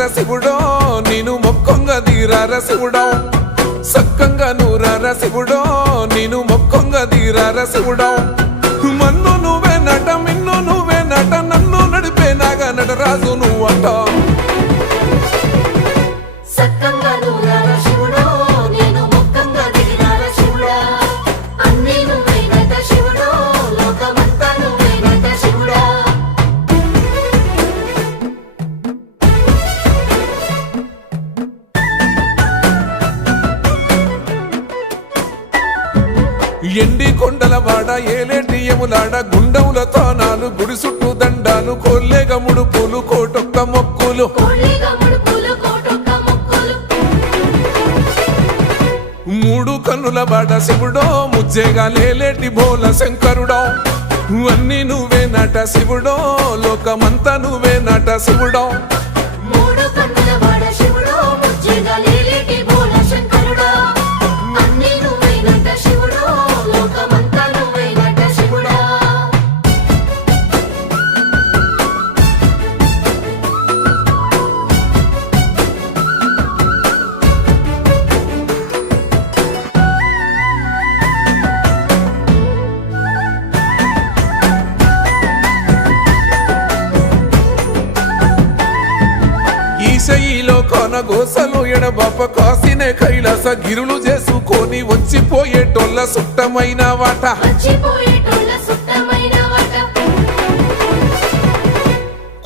నూరార శివుడో నేను మొక్కొంగ దీరార శివుడో సక్కంగా నూరార శివుడో నేను మొక్కొంగ దీరార శివుడో మన్ను నువ్వే నట మిన్ను నువ్వే నట నన్ను నడిపే నాగా నటరాజు నువ్వట ఎండి కొండల వాడ ఏలేటి యములాడ గుండముల తానాలు గుడి చుట్టూ దండాలు కోల్లేగ ముడుపులు కోటొక్క మొక్కులు మూడు కన్నుల బాడ శివుడో ముజ్జేగా లేలేటి బోల శంకరుడో అన్ని నువ్వే నట శివుడో లోకమంతా నువ్వే నట శివుడో ఈశయిలో కొనగోసలు ఎడబాప కాసినే కైలాస గిరులు చేసుకొని వచ్చిపోయేటోళ్ళ సుట్టమైన వాట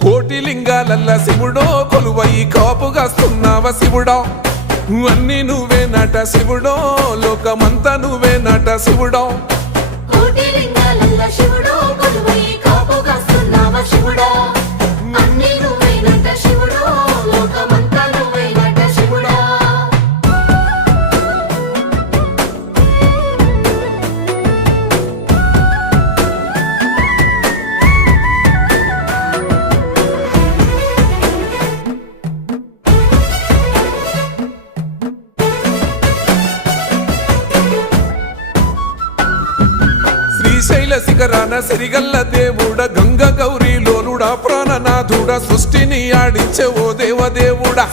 కోటి లింగాలల్ల శివుడో కొలువయి కాపుగాస్తున్నావ శివుడో అన్ని నువ్వే నట శివుడో లోకమంతా నువ్వే నట శివుడో శ్రీశైల శిఖరాన సిరిగల్ల దేవుడ గంగ గౌరీ లోలుడా ప్రాణనాథుడ సృష్టిని ఆడించే ఓ దేవదేవుడా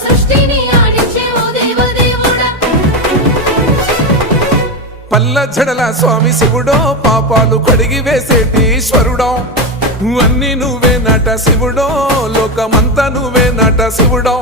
పల్ల జడల స్వామి శివుడో పాపాలు కడిగి వేసేటి ఈశ్వరుడో అన్ని నువ్వే నట శివుడో లోకమంతా నువ్వే నట శివుడో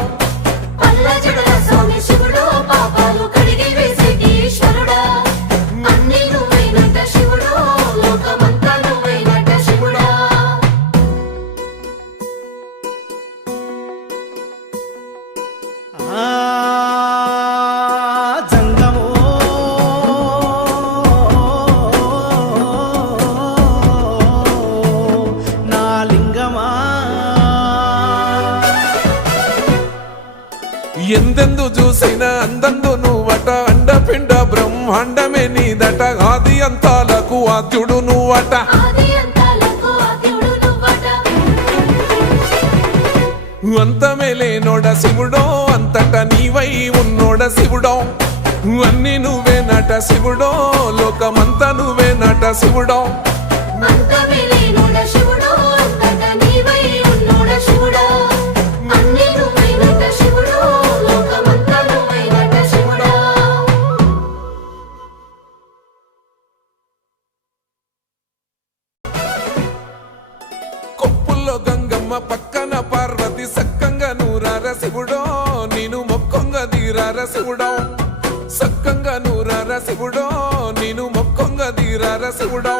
ఎందెందు చూసిన అందందు నువ్వట అండపిండ బ్రహ్మాండమే నీదట ఆది అంతాలకు ఆద్యుడు నువ్వట అంతమే లేనోడ శివుడో అంతట నీవై ఉన్నోడ శివుడో అన్ని నువ్వే నట శివుడో లోకమంతా నువ్వే నట శివుడో గంగమ్మ పక్కన పార్వతి సక్కంగా నూరార శివుడో నేను మొక్కొంగ దీరార శివుడో సక్కంగా నూరార శివుడో నేను మొక్కొంగ దీరార శివుడో